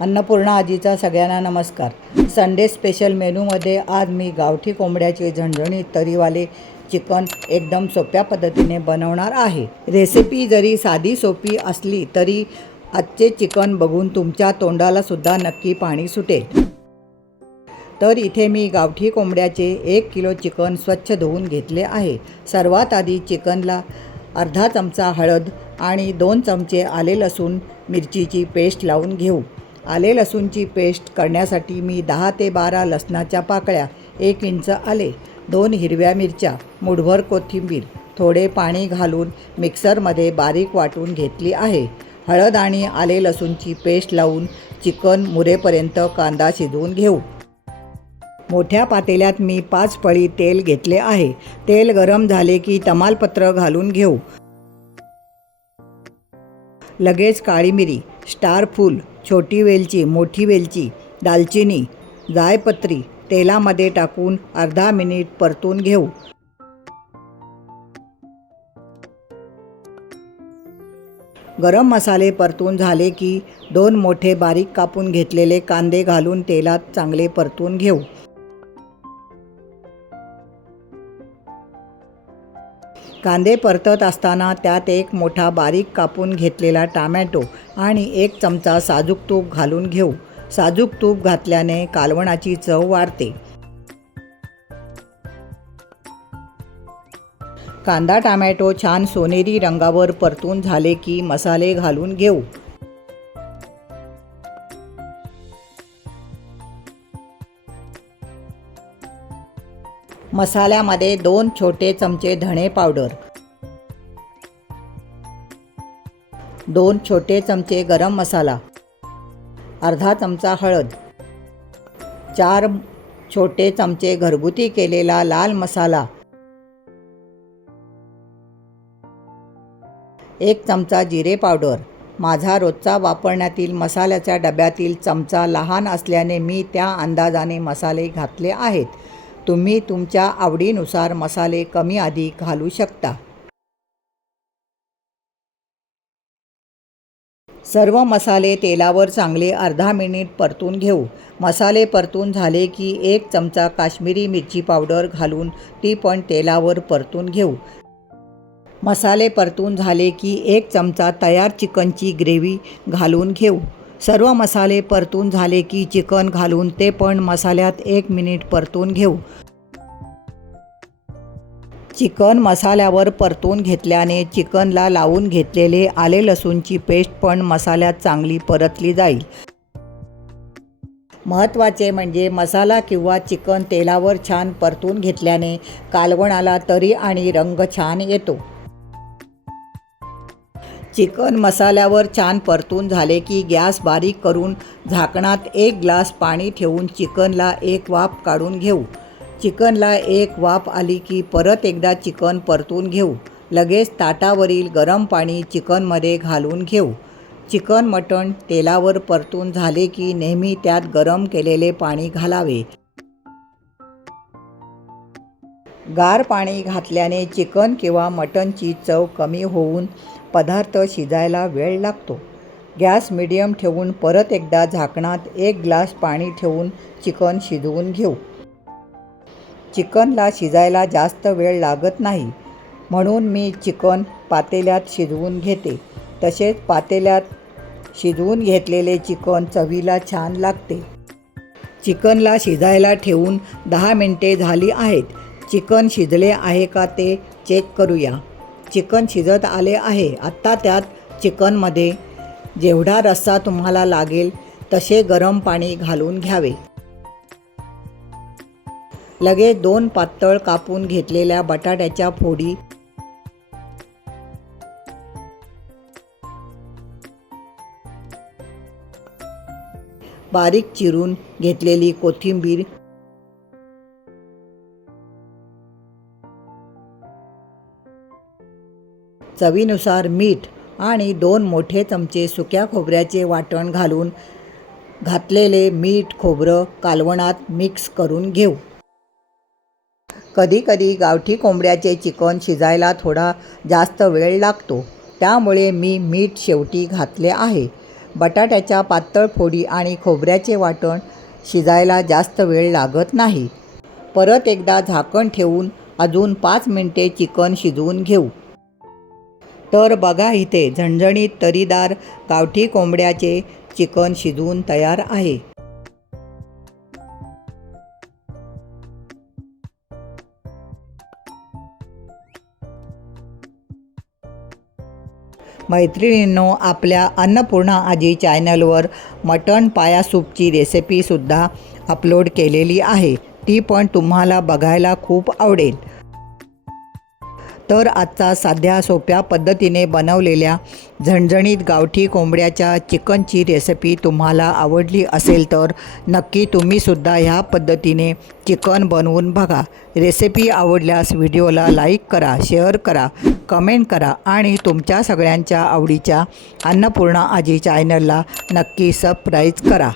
अन्नपूर्णा आजीचा सगळ्यांना नमस्कार। संडे स्पेशल मेनूमध्ये आज मी गावठी कोंबड्याचे झणझणीत तरीवाले चिकन एकदम सोप्या पद्धतीने बनवणार आहे। रेसिपी जरी साधी सोपी असली तरी आजचे चिकन बघून तुमच्या तोंडाला सुद्धा नक्की पाणी सुटेल। तर इथे मी गावठी कोंबड्याचे 1 किलो चिकन स्वच्छ धुवून घेतले आहे। सर्वात आधी चिकनला अर्धा चमचा हळद आणि 2 चमचे आले लसूण मिरचीची पेस्ट लावून घेऊ। आले लसूणची पेस्ट करण्यासाठी मी 10 ते 12 लसणाच्या पाकळ्या, 1 इंच आले, 2 हिरव्या मिरच्या, मुठभर कोथिंबीर, थोडे पाणी घालून मिक्सरमध्ये बारीक वाटून घेतली आहे। हळद आणि आले लसूणची पेस्ट लावून चिकन मुरेपर्यंत कांदा शिजवून घेऊ। मोठ्या पातेल्यात मी 5 पळी तेल घेतले आहे। तेल गरम झाले की तमालपत्र घालून घेऊ। लगेच काळी मिरी, स्टार फूल, छोटी वेलची, मोठी वेलची, दालचिनी, जायपत्री तेलामध्ये टाकून अर्धा मिनिट परतून घेऊ। गरम मसाले परतून झाले की 2 मोठे बारीक कापून घेतलेले कांदे घालून तेलात चांगले परतून घेऊ। कांदे परतत असताना त्यात 1 मोठा बारीक कापून घेतलेला टोमॅटो आणि 1 चमचा साजूक तूप घालून घेऊ। साजूक तूप घातल्याने कालवणाची चव वाढते। कांदा टोमॅटो छान सोनेरी रंगावर परतून झाले की मसाले घालून घेऊ। मसाल्यामध्ये 2 छोटे चमचे धणे पावडर, 2 छोटे चमचे गरम मसाला, अर्धा चमचा हळद, 4 छोटे चमचे घरगुती केलेला लाल मसाला, 1 चमचा जिरे पावडर। माझा रोजचा वापरण्यातील मसाल्याच्या डब्यातील चमचा लहान असल्याने मी त्या अंदाजाने मसाले घातले आहेत। तुम्ही तुमच्या आवडीनुसार मसाले कमी अधिक घालू शकता। सर्व मसाले तेलावर चांगले अर्धा मिनिट परतून घेऊ। मसाले परतून झाले की 1 चमचा काश्मीरी मिरची पावडर घालून ती पण तेलावर परतून घेऊ। मसाले परतून झाले की 1 चमचा तयार चिकनची ग्रेव्ही घालून घेऊ। सर्व मसाले परतून झाले की चिकन घालून ते पण मसाल्यात 1 मिनिट परतून घेऊ। चिकन मसाल्यावर परतून घेतल्याने चिकनला लावून घेतलेले आले लसूणची पेस्ट पण मसाल्यात चांगली परतली जाईल। महत्त्वाचे म्हणजे मसाला किंवा चिकन तेलावर छान परतून घेतल्याने कालवणाला तरी आणि रंग छान येतो। चिकन मसाल्यावर छान परतून झाले की गॅस बारीक करून झाकणात 1 ग्लास पाणी ठेवून चिकनला 1 वाफ काढून घेऊ। चिकनला 1 वाफ आली की परत एकदा चिकन परतून घेऊ। लगेच ताटावरील गरम पाणी चिकनमध्ये घालून घेऊ। चिकन मटण तेलावर परतून झाले की नेहमी त्यात गरम केलेले पाणी घालावे। गार पाणी घातल्याने चिकन किंवा मटणची चव कमी होऊन पदार्थ शिजायला वेळ लागतो। गॅस मिडियम ठेवून परत एकदा झाकणात 1 ग्लास पाणी ठेवून चिकन शिजवून घेऊ। चिकनला शिजायला जास्त वेळ लागत नाही, म्हणून मी चिकन पातेल्यात शिजवून घेते। तसेच पातेल्यात शिजवून घेतलेले चिकन चवीला छान लागते। चिकनला शिजायला ठेवून 10 मिनिटे झाली आहेत। चिकन शिजले आहे का ते चेक करूया। चिकन शिजत आले आहे। आता त्यात चिकनमध्ये जेवढा रस्सा तुम्हाला लागेल तसे गरम पाणी घालून घ्यावे। लगेच 2 पातळ कापून घेतलेल्या बटाट्याच्या फोडी, बारीक चिरून घेतलेली कोथिंबीर, चवीनुसार मीठ आणि 2 मोठे चमचे सुक्या खोबऱ्याचे वाटण घालून घातलेले मीठ खोबरं कालवणात मिक्स करून घेऊ। कधीकधी गावठी कोंबड्याचे चिकन शिजायला थोडा जास्त वेळ लागतो, त्यामुळे मी मीठ शेवटी घातले आहे। बटाट्याच्या पातळ फोडी आणि खोबऱ्याचे वाटण शिजायला जास्त वेळ लागत नाही. परत एकदा झाकण ठेवून अजून 5 मिनिटे चिकन शिजवून घेऊ. तर बघा इथे झणझणीत तरीदार गावठी कोंबड्याचे चिकन शिजवून तयार आहे. मैत्रिणींनो, आपल्या अन्नपूर्णा आजी चॅनलवर मटण पाया सूपची रेसिपीसुद्धा अपलोड केलेली आहे. ती पण तुम्हाला बघायला खूप आवडेल. तर आजचा साध्या सोप्या पद्धतीने बनवलेल्या झणझणीत गावठी कोंबड्याच्या चिकनची रेसिपी तुम्हाला आवडली असेल तर नक्की तुम्हीसुद्धा ह्या पद्धतीने चिकन बनवून बघा. रेसिपी आवडल्यास व्हिडिओला लाईक करा, शेअर करा, कमेंट करा आणि तुमच्या सगळ्यांच्या आवडीच्या अन्नपूर्णा आजी चॅनलला नक्की सबस्क्राईब करा.